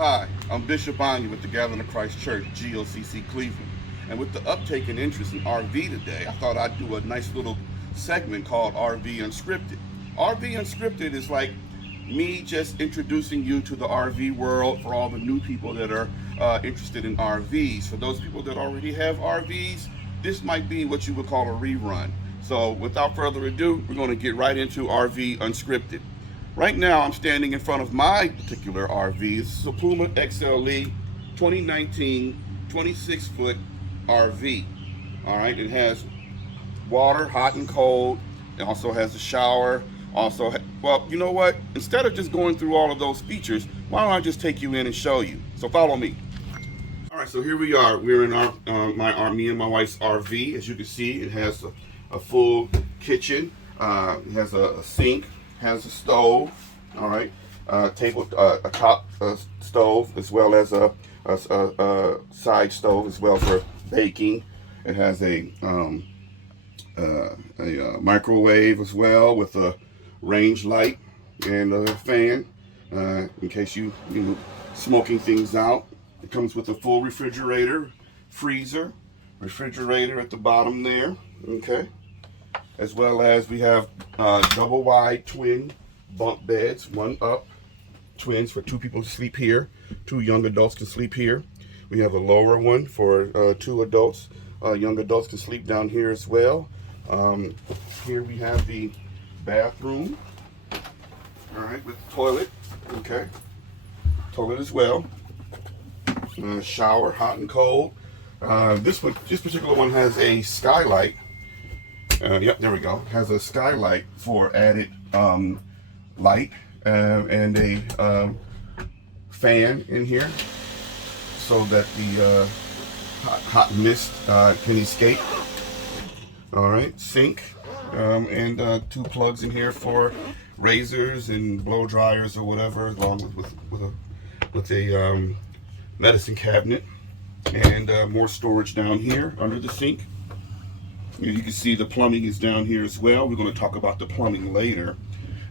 Hi, I'm Bishop Anya with the Gathering of Christ Church, GOCC Cleveland. And with the uptake and interest in RV today, I thought I'd do a nice little segment called RV Unscripted. RV Unscripted is like me just introducing you to the RV world for all the new people that are interested in RVs. For those people that already have RVs, this might be what you would call a rerun. So without further ado, we're going to get right into RV Unscripted. Right now, I'm standing in front of my particular RV. It's a Puma XLE 2019 26-foot RV. All right, it has water, hot and cold. It also has a shower. Well, you know what? Instead of just going through all of those features, why don't I just take you in and show you? So follow me. All right, so here we are. We're in me and my wife's RV. As you can see, it has a full kitchen. It has a sink. Has a stove, all right, a top stove, as well as a side stove as well for baking. It has a microwave as well with a range light and a fan in case you smoking things out. It comes with a full refrigerator, refrigerator at the bottom there, okay. As well as we have double wide twin bunk beds, one up, twins for two people to sleep here, two young adults can sleep here. We have a lower one for two adults, young adults can sleep down here as well. Here we have the bathroom, all right, with the toilet, okay, toilet as well, shower, hot and cold. This particular one has a skylight. Yep, there we go. Has a skylight for added light and a fan in here so that the hot mist can escape. All right, sink and two plugs in here for razors and blow dryers or whatever, along with a medicine cabinet and more storage down here under the sink. You can see the plumbing is down here as well. We're going to talk about the plumbing later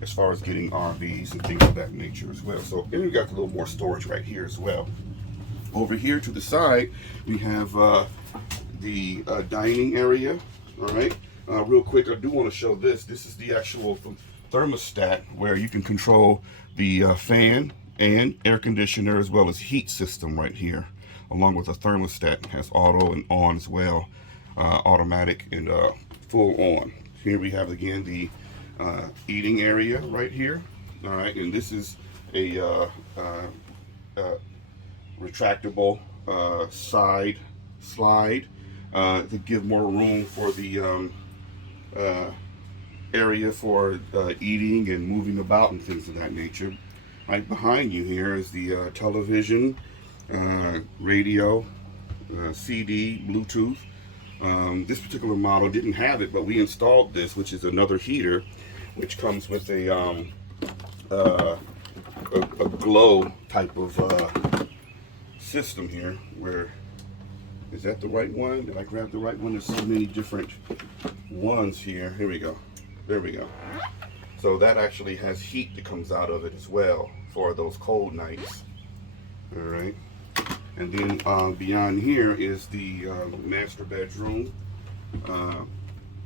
as far as getting RVs and things of that nature as well. So then we got a little more storage right here as well. Over here to the side, we have the dining area. All right. Real quick, I do want to show this. This is the actual thermostat where you can control the fan and air conditioner as well as heat system right here, along with a thermostat. It has auto and on as well. Automatic and full on. Here we have again the eating area right here. All right, and this is a retractable side slide to give more room for the area for eating and moving about and things of that nature. Right behind you here is the television, radio, CD, Bluetooth. This particular model didn't have it, but we installed this, which is another heater, which comes with a glow type of system here. Where is that the right one? Did I grab the right one? There's so many different ones here. Here we go. There we go. So that actually has heat that comes out of it as well for those cold nights. All right. And then beyond here is the master bedroom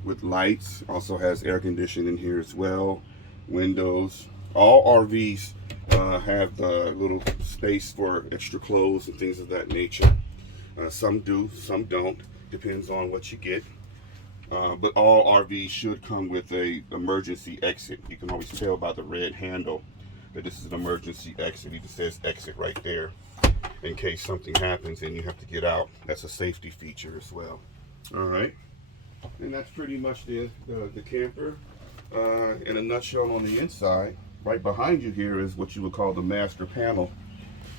with lights. Also has air conditioning here as well, windows. All RVs have the little space for extra clothes and things of that nature. Some do, some don't. Depends on what you get. But all RVs should come with a emergency exit. You can always tell by the red handle that this is an emergency exit. It just says exit right there, in case something happens and you have to get out. That's a safety feature as well. All right, and that's pretty much the camper in a nutshell on the inside. Right behind you here is what you would call the master panel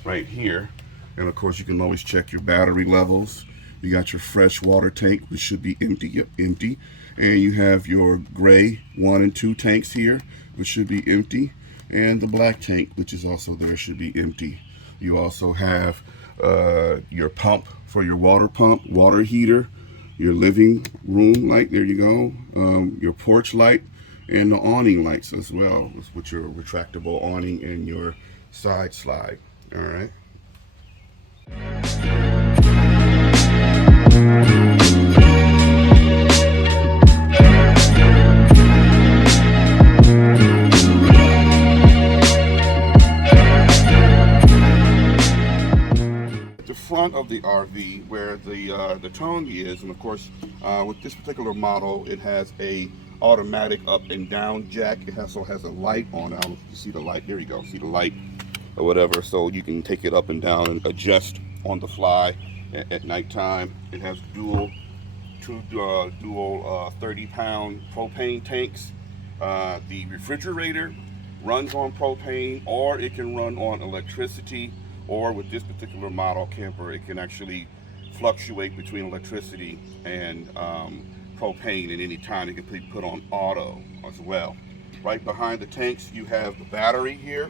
right here, and of course you can always check your battery levels. You got your fresh water tank, which should be empty. Yep, empty. And you have your gray 1 and 2 tanks here, which should be empty, and the black tank, which is also there, should be empty. You also have your pump for your water pump, water heater, your living room light, there you go, your porch light, and the awning lights as well, with your retractable awning and your side slide. All right, Front of the RV where the tongue is, and of course with this particular model it has a automatic up and down jack. It also has a light on it. I don't know if you see the light. There you go, see the light or whatever, so you can take it up and down and adjust on the fly at nighttime. It has two 30-pound propane tanks. The refrigerator runs on propane, or it can run on electricity, or with this particular model camper, it can actually fluctuate between electricity and propane at any time. It can be put on auto as well. Right behind the tanks, you have the battery here.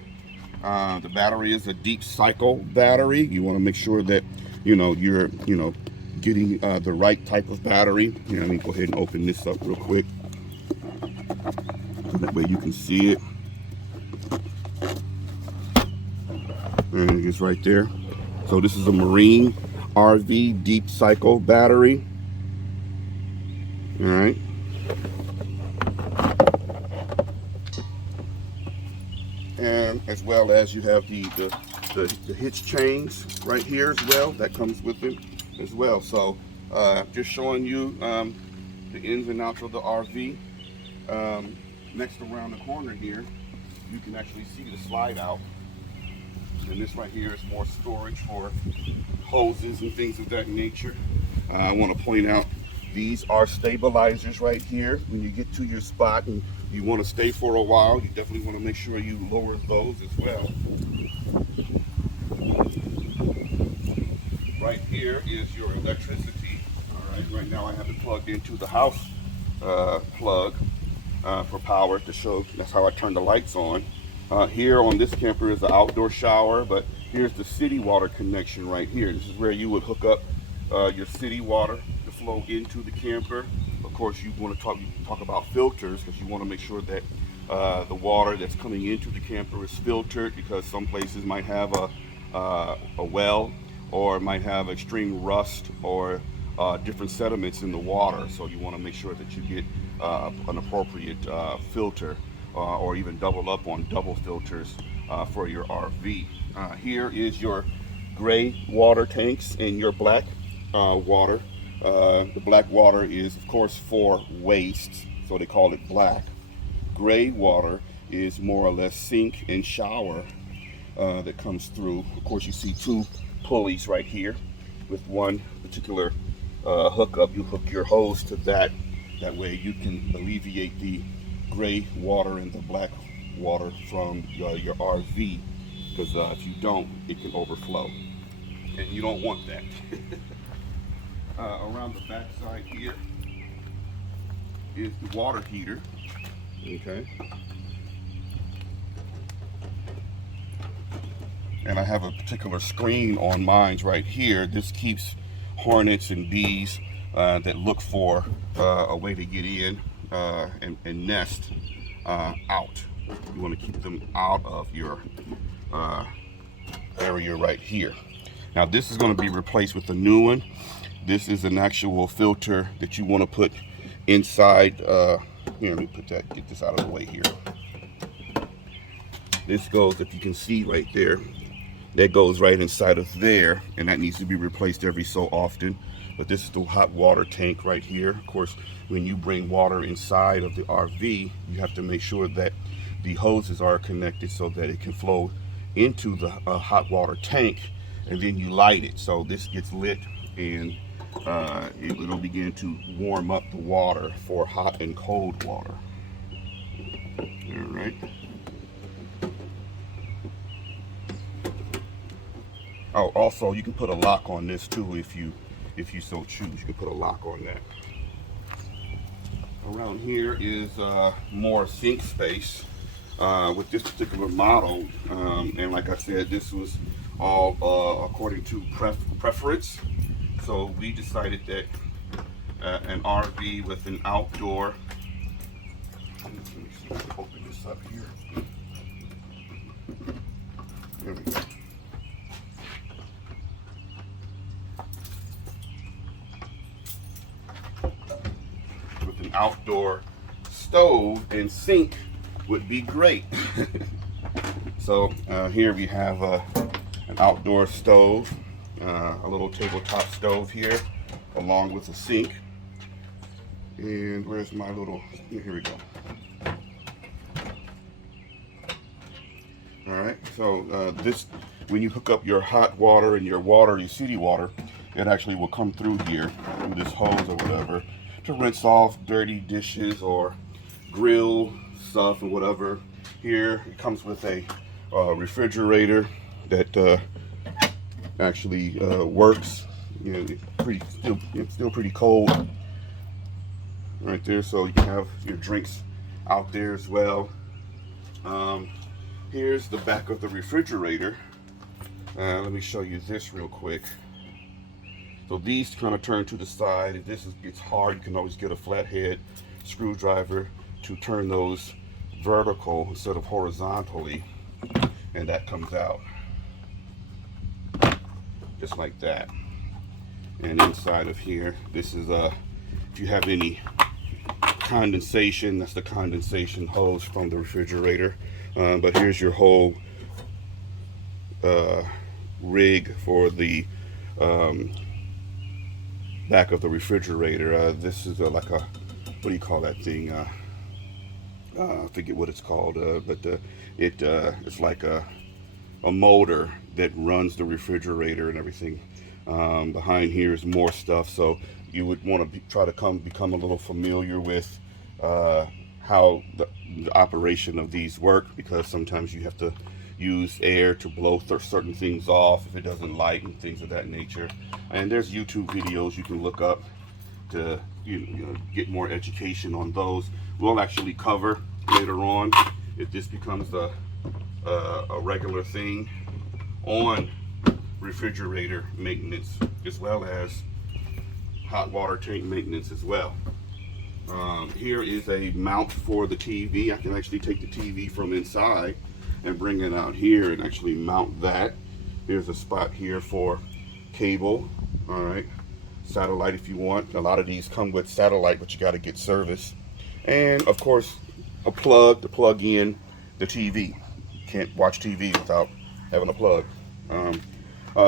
The battery is a deep cycle battery. You want to make sure that you're getting the right type of battery. Let me go ahead and open this up real quick so that way you can see it. And it's right there. So this is a Marine RV deep cycle battery. All right. And as well as you have the hitch chains right here as well. That comes with it as well. So just showing you the ins and outs of the RV. Next, around the corner here, you can actually see the slide out. And this right here is more storage for hoses and things of that nature. I want to point out, these are stabilizers right here. When you get to your spot and you want to stay for a while, you definitely want to make sure you lower those as well. Right here is your electricity. All right, right now I have it plugged into the house plug for power to show. That's how I turn the lights on. Here on this camper is the outdoor shower, but here's the city water connection right here. This is where you would hook up your city water to flow into the camper. Of course, you want to talk about filters, because you want to make sure that the water that's coming into the camper is filtered, because some places might have a well, or might have extreme rust or different sediments in the water. So you want to make sure that you get an appropriate filter, or even double up on double filters for your RV. Here is your gray water tanks and your black water. The black water is, of course, for waste, so they call it black. Gray water is more or less sink and shower that comes through. Of course, you see two pulleys right here with one particular hookup. You hook your hose to that. That way you can alleviate the gray water and the black water from your RV, because if you don't, it can overflow, and you don't want that. Around the back side here is the water heater. Okay, and I have a particular screen on mine right here. This keeps hornets and bees that look for a way to get in and nest out. You want to keep them out of your area right here. Now this is going to be replaced with a new one. This is an actual filter that you want to put inside. Here, let me get this out of the way here. This goes, if you can see right there, that goes right inside of there, and that needs to be replaced every so often. But this is the hot water tank right here. Of course, when you bring water inside of the RV, you have to make sure that the hoses are connected so that it can flow into the hot water tank, and then you light it. So this gets lit, and it'll begin to warm up the water for hot and cold water. All right. Oh, also you can put a lock on this too if you so choose. You can put a lock on that. Around here is more sink space with this particular model, and like I said, this was all according to preference. So we decided that an RV with an outdoor. Let me see if I can open this up here. There we go. outdoor stove and sink would be great. So here we have an outdoor stove, a little tabletop stove here, along with a sink. And where's my little, here we go. All right, so this, when you hook up your hot water and your city water, it actually will come through here, through this hose or whatever, to rinse off dirty dishes or grill stuff or whatever. Here it comes with a refrigerator that actually works. You know, it's still pretty cold right there, so you can have your drinks out there as well. Here's the back of the refrigerator. Let me show you this real quick. So these kind of turn to the side. If this gets hard, you can always get a flathead screwdriver to turn those vertical instead of horizontally, and that comes out just like that. And inside of here, this is if you have any condensation, that's the condensation hose from the refrigerator. But here's your whole rig for the back of the refrigerator. This is like a, what do you call that thing? I forget what it's called, but it's like a motor that runs the refrigerator and everything. Behind here is more stuff, so you would want to try to become a little familiar with how the operation of these work, because sometimes you have to use air to blow certain things off if it doesn't light and things of that nature. And there's YouTube videos you can look up to you know, get more education on those. We'll actually cover later on, if this becomes a regular thing, on refrigerator maintenance as well as hot water tank maintenance as well. Here is a mount for the TV. I can actually take the TV from inside and bring it out here and actually mount that. There's a spot here for cable. All right, satellite if you want. A lot of these come with satellite, but you got to get service. And of course, a plug to plug in the TV. You can't watch TV without having a plug.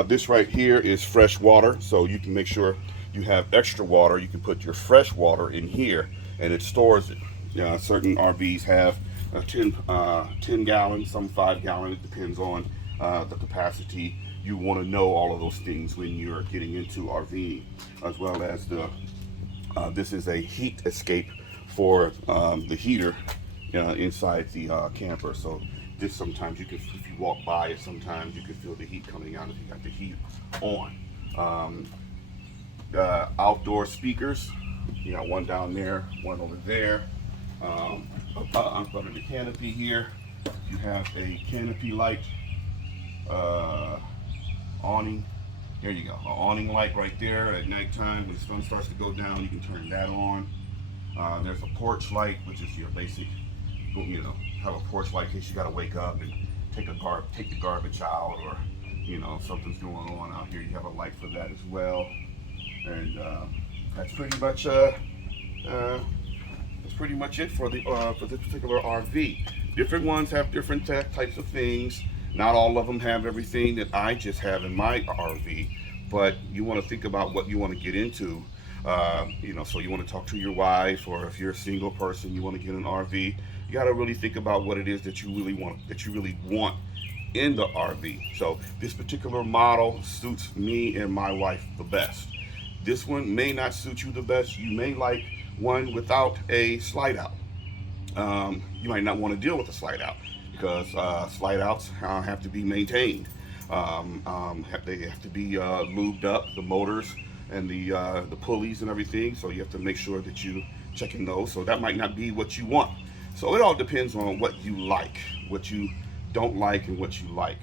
This right here is fresh water, so you can make sure you have extra water. You can put your fresh water in here and it stores it. Certain RVs have 10 gallons, some 5 gallon. It depends on the capacity. You want to know all of those things when you're getting into RVing, as well as this is a heat escape for the heater inside the camper. So this, sometimes you can, if you walk by it, sometimes you can feel the heat coming out if you got the heat on. Outdoor speakers, you got one down there, one over there. Under the canopy here, you have a canopy light, awning. There you go, an awning light right there. At nighttime, when the sun starts to go down, you can turn that on. There's a porch light, which is your basic, you know, have a porch light in case you got to wake up and take the garbage out, or you know, something's going on out here. You have a light for that as well. And that's pretty much it for this particular RV. Different ones have different types of things. Not all of them have everything that I just have in my RV, but you want to think about what you want to get into. You know, so you want to talk to your wife, or if you're a single person, you want to get an RV. You got to really think about what it is that you really want in the RV. So this particular model suits me and my wife the best. This one may not suit you the best. You may like one without a slide out. You might not want to deal with a slide out, because slide outs have to be maintained. They have to be lubed up, the motors and the pulleys and everything. So you have to make sure that you checking those. So that might not be what you want. So it all depends on what you like, what you don't like, and what you like.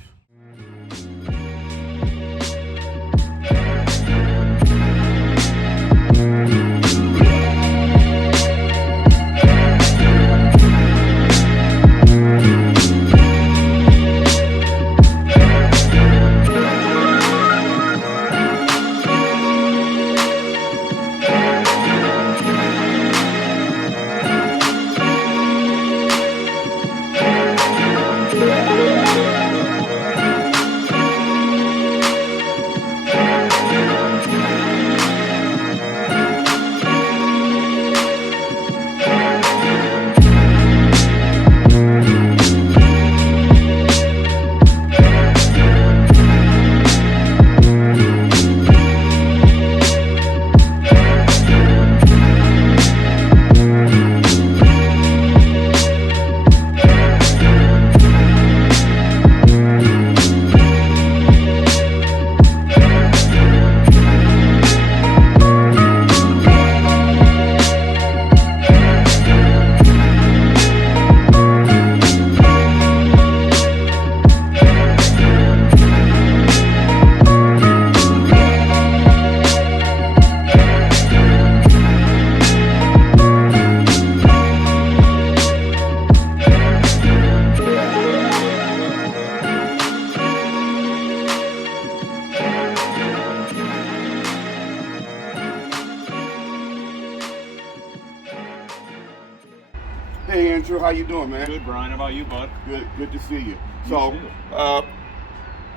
Andrew. How you doing, man? Good, Brian. How about you, bud? Good to see you. You So, too.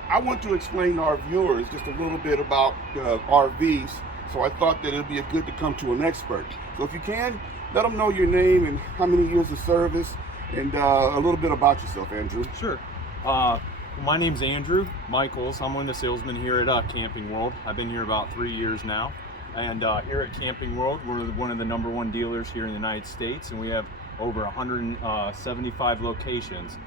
I want to explain to our viewers just a little bit about RVs. So I thought that it'd be good to come to an expert. So if you can, let them know your name and how many years of service, and a little bit about yourself, Andrew. Sure. My name's Andrew Michaels. I'm one of the salesmen here at Camping World. I've been here about 3 years now. And here at Camping World, we're one of the #1 dealers here in the United States, and we have over 175 locations,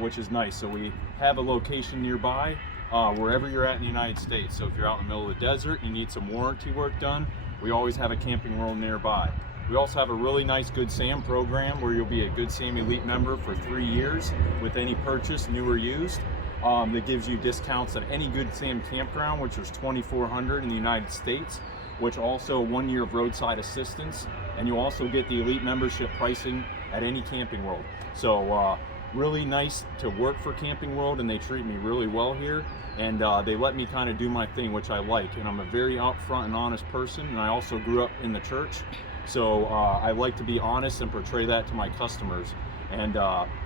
which is nice. So we have a location nearby wherever you're at in the United States. So if you're out in the middle of the desert and you need some warranty work done, we always have a Camping World nearby. We also have a really nice Good Sam program where you'll be a Good Sam Elite member for 3 years with any purchase, new or used. That gives you discounts at any Good Sam campground, which is 2,400 in the United States, which also 1 year of roadside assistance, and you also get the Elite membership pricing at any Camping World. So really nice to work for Camping World, and they treat me really well here, and they let me kind of do my thing, which I like. And I'm a very upfront and honest person, and I also grew up in the church, so I like to be honest and portray that to my customers. And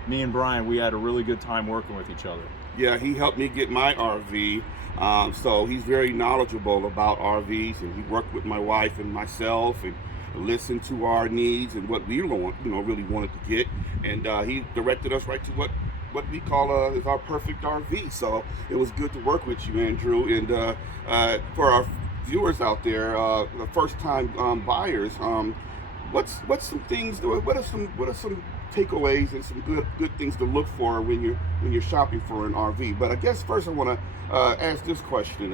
me and Brian, we had a really good time working with each other. Yeah, he helped me get my RV, so he's very knowledgeable about RVs, and he worked with my wife and myself and listened to our needs and what we really wanted to get, and he directed us right to what we call is our perfect RV. So it was good to work with you, Andrew. And for our viewers out there, the first-time buyers, what's some things? What are some takeaways and some good things to look for when you're shopping for an RV? But I guess first I want to ask this question.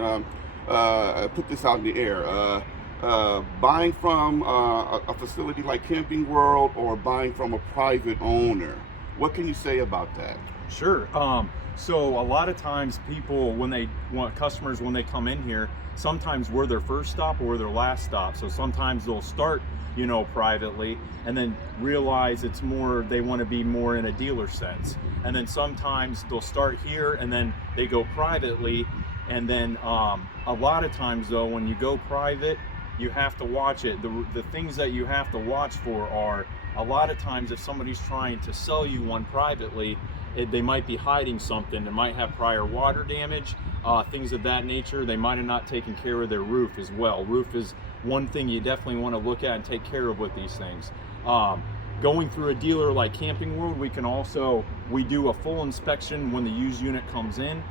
Put this out in the air. Buying from a facility like Camping World or buying from a private owner, what can you say about that? Sure. So a lot of times people, customers when they come in here, sometimes we're their first stop or we're their last stop. So sometimes they'll start, privately, and then realize it's more, they want to be more in a dealer sense. And then sometimes they'll start here and then they go privately. And then a lot of times though, when you go private, you have to watch it. The things that you have to watch for are, a lot of times if somebody's trying to sell you one privately, they might be hiding something. They might have prior water damage, things of that nature. They might have not taken care of their roof as well. Roof is one thing you definitely want to look at and take care of with these things. Going through a dealer like Camping World, we do a full inspection when the used unit comes in.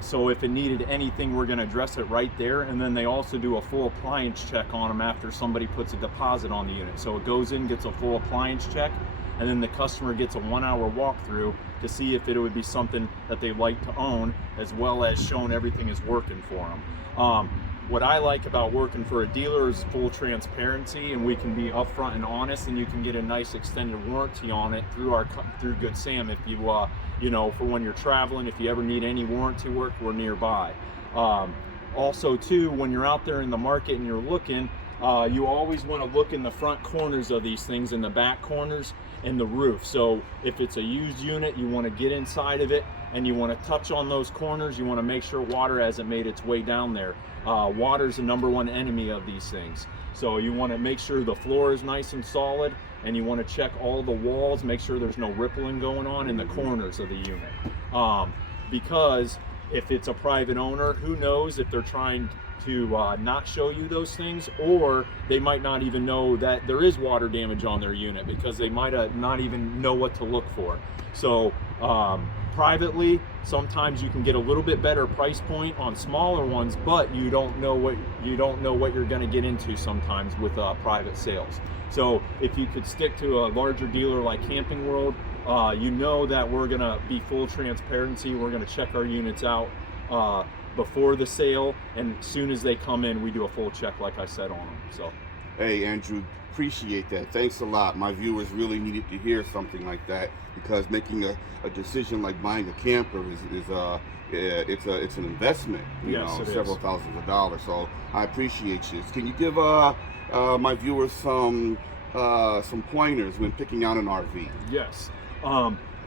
So if it needed anything, we're going to address it right there. And then they also do a full appliance check on them after somebody puts a deposit on the unit. So it goes in, gets a full appliance check, and then the customer gets a 1-hour walkthrough to see if it would be something that they like to own, as well as showing everything is working for them. What I like about working for a dealer is full transparency, and we can be upfront and honest, and you can get a nice extended warranty on it through Good Sam. If you for when you're traveling, if you ever need any warranty work, we're nearby. Also too, when you're out there in the market and you're looking, you always want to look in the front corners of these things, in the back corners, and the roof. So if it's a used unit, you want to get inside of it and you want to touch on those corners. You want to make sure water hasn't made its way down there. Water is the #1 enemy of these things. So you want to make sure the floor is nice and solid, and you want to check all the walls, make sure there's no rippling going on in the corners of the unit. Because if it's a private owner, who knows if they're trying to not show you those things, or they might not even know that there is water damage on their unit because they might not even know what to look for. So privately, sometimes you can get a little bit better price point on smaller ones, but you don't know what you're going to get into sometimes with private sales. So if you could stick to a larger dealer like Camping World, you know that we're going to be full transparency. We're going to check our units out before the sale, and as soon as they come in, we do a full check, like I said, on them. So, hey, Andrew, appreciate that. Thanks a lot. My viewers really needed to hear something like that, because making a decision like buying a camper it's an investment. Several thousands of dollars. So I appreciate you. Can you give my viewers some pointers when picking out an RV? Yes.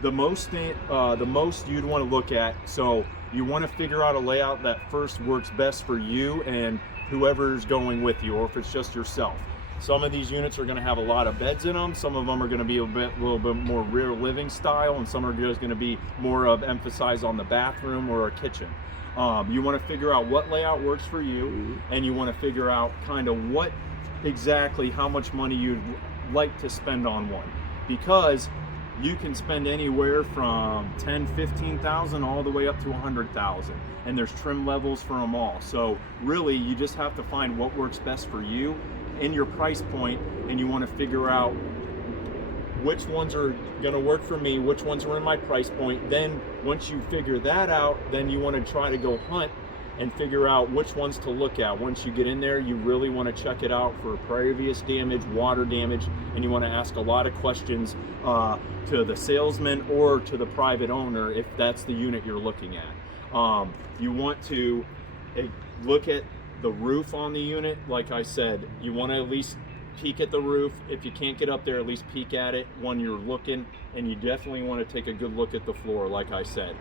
The most you'd want to look at, so you want to figure out a layout that first works best for you and whoever's going with you, or if it's just yourself. Some of these units are going to have a lot of beds in them. Some of them are going to be a little bit more rear living style, and some are just going to be more of emphasize on the bathroom or a kitchen. You want to figure out what layout works for you, and you want to figure out kind of what exactly how much money you'd like to spend on one, because you can spend anywhere from 10, 15,000 all the way up to 100,000, and there's trim levels for them all. So really, you just have to find what works best for you in your price point, and you want to figure out which ones are going to work for me, which ones are in my price point. Then once you figure that out, then you want to try to go hunt and figure out which ones to look at. Once you get in there, you really want to check it out for previous damage, water damage, and you want to ask a lot of questions to the salesman or to the private owner if that's the unit you're looking at. You want to look at the roof on the unit. Like I said, you want to at least peek at the roof. If you can't get up there, at least peek at it when you're looking, and you definitely want to take a good look at the floor, like I said.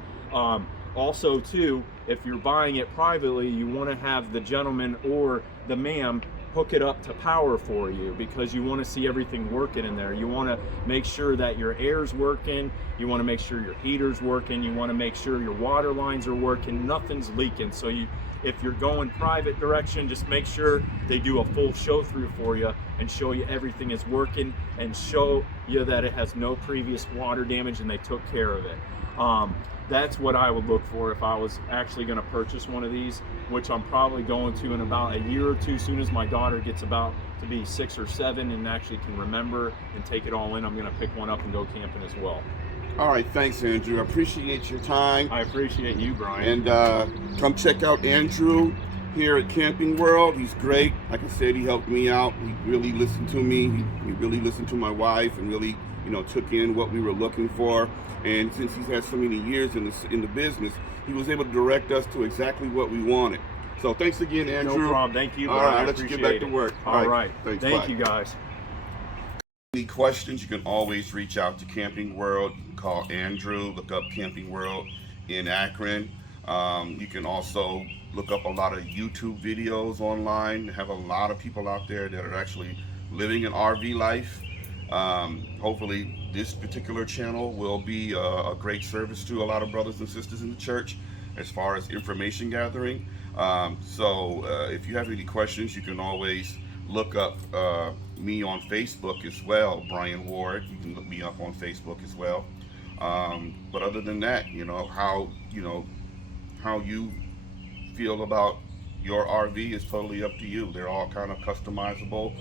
Also too, if you're buying it privately, you want to have the gentleman or the ma'am hook it up to power for you, because you want to see everything working in there. You want to make sure that your air's working, you want to make sure your heater's working, you want to make sure your water lines are working, nothing's leaking. So if you're going private direction, just make sure they do a full show through for you and show you everything is working and show you that it has no previous water damage and they took care of it. That's what I would look for if I was actually going to purchase one of these, which I'm probably going to in about a year or two. As soon as my daughter gets about to be 6 or 7 and actually can remember and take it all in, I'm going to pick one up and go camping as well. All right, thanks, Andrew. I appreciate your time. I appreciate you, Brian. And come check out Andrew here at Camping World. He's great. Like I said, he helped me out. He really listened to me. He really listened to my wife and really, took in what we were looking for. And since he's had so many years in the business, he was able to direct us to exactly what we wanted. So thanks again, Andrew. No problem. Thank you. All right, let's get back to work. All right. Thanks. Thank Bye. you, guys. Any questions, you can always reach out to Camping World. You can call Andrew, look up Camping World in Akron. You can also look up a lot of YouTube videos online. They have a lot of people out there that are actually living an RV life. Hopefully this particular channel will be a great service to a lot of brothers and sisters in the church as far as information gathering. So if you have any questions, you can always look up me on Facebook as well, Brian Ward. You can look me up on Facebook as well. But other than that, how you feel about your RV is totally up to you. They're all kind of customizable,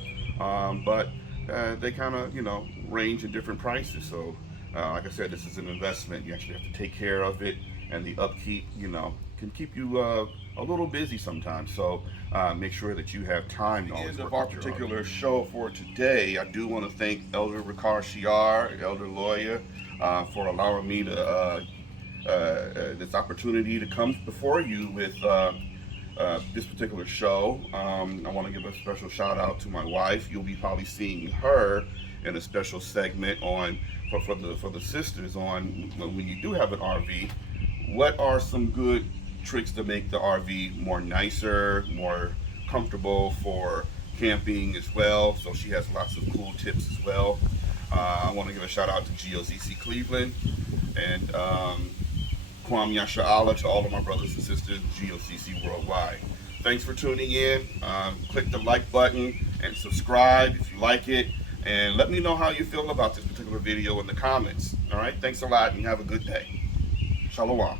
but they kind of range in different prices. So like I said, this is an investment. You actually have to take care of it, and the upkeep can keep you a little busy sometimes. So make sure that you have time. At the end of our particular show for today, I do want to thank Elder Ricard Shiar, Elder Lawyer, for allowing me to this opportunity to come before you with this particular show. I want to give a special shout out to my wife. You'll be probably seeing her in a special segment on for the sisters on when you do have an RV. What are some good tricks to make the RV more nicer, more comfortable for camping as well? So she has lots of cool tips as well. I want to give a shout out to GOCC Cleveland and Kwam Yasha Allah to all of my brothers and sisters in GOCC worldwide. Thanks for tuning in. Click the like button and subscribe if you like it. And let me know how you feel about this particular video in the comments. All right, thanks a lot and have a good day. Shalom.